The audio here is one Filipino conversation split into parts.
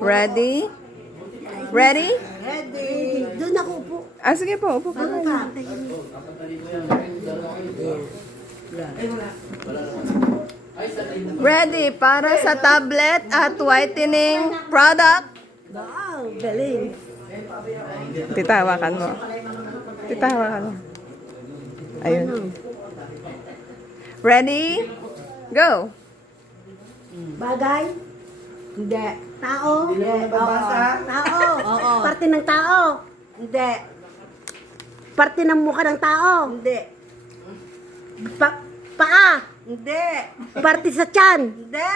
Ready? Ready? Ready. Doon ako upo. Ah, sige po. Upo po. Bago ka. Ready para sa tablet at whitening product. Wow, galing. Titawakan mo. Titawakan mo. Ayun. Ready? Go. Bagay? Hindi. Tao? Hindi. Nababasa? Tao? Oo. Parte ng tao? Hindi. Parte ng mukha ng tao? Hindi. Paa? Hindi. Parte sa tiyan? Hindi.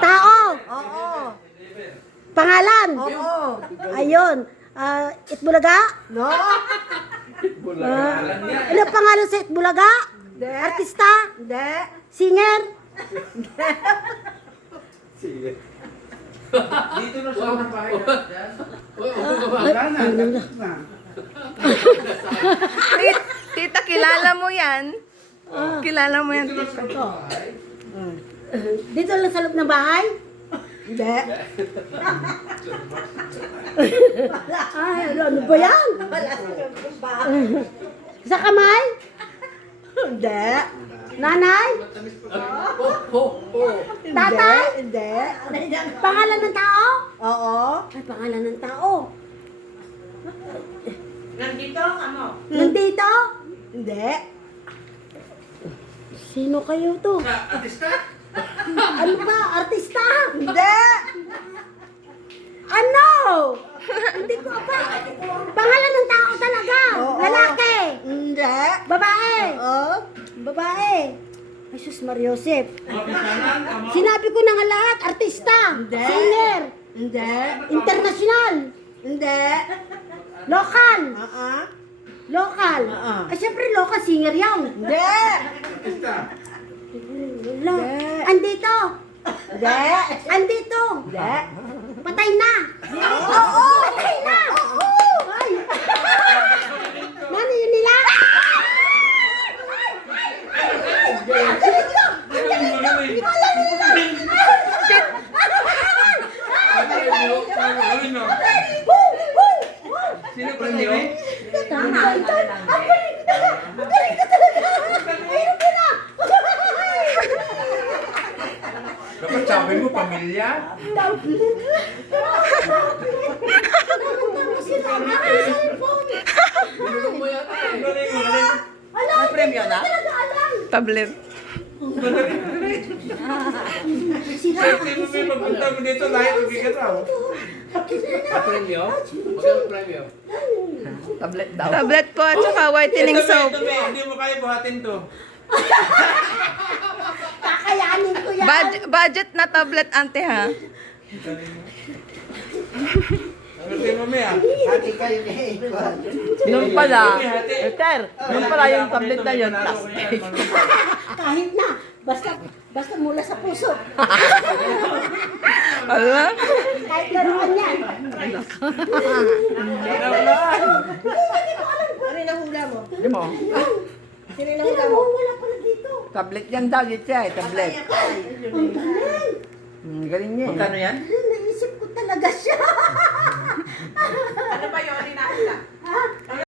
Tao? Oo. Pangalan? Oo. Ayun. Itbulaga? No? Ano pangalan sa Itbulaga? Hindi. Artista? Hindi. Singer? Dito na siya ng bahay. Tita, kilala mo yan? Kilala mo yan, tita. Dito lang sa loob ng bahay? Hindi. Ay, ano ba yan? Wala silang bahay. Sa kamay? Hindi. Nanay? Tatay? Hindi. Pangalan ng tao? Oo. Ay, pangalan ng tao. Nandito ka mo? Nandito? Hindi. Sino kayo to? Artista? Ano ba? Artista? Hindi. Ano? Hindi ko pa. Pangalan ng tao talaga. Oo. Lalaki. Hindi. Babae. Oo. Babae. Ay, sus Mariosep. Kapisanan? Sinabi ko na nga lahat. Artista. Hindi. Singer. Hindi. International. Hindi. Local. Local. Oo. Ay, syempre local singer yan. Hindi. Artista? Wala. Andito. Hindi. Andito. Hindi. Patay na. Oo. Patay na. Ay. Mano yun nila? Sino pa niyo? Dapat sabi mo, pamilya? May premyo na? Tablet. Hindi mo may magpunta mo dito dahil mabigat raw. Premyo? Magkano premyo? Tablet daw. Tablet po at saka whitening soap. Hindi mo kaya buhatin to. Kakayanin ko yan. Budget na tablet, ante, ha? Ano mo may ah? Hati kayo ni Yung pala, Sir, yung pala yung tablet na yun, plastic. Kahit na. Basta mula sa puso. Ala? Kahit laruan yan. Ano yung nahula mo? Di mo? Sino yung Hindi nahula na mo? wala pala dito. Tablet yan daw, yun siya, tablet. Ang galing. Galing niya. Magkano yan? Naisip ko talaga siya. Ano ba yun? Hinahula?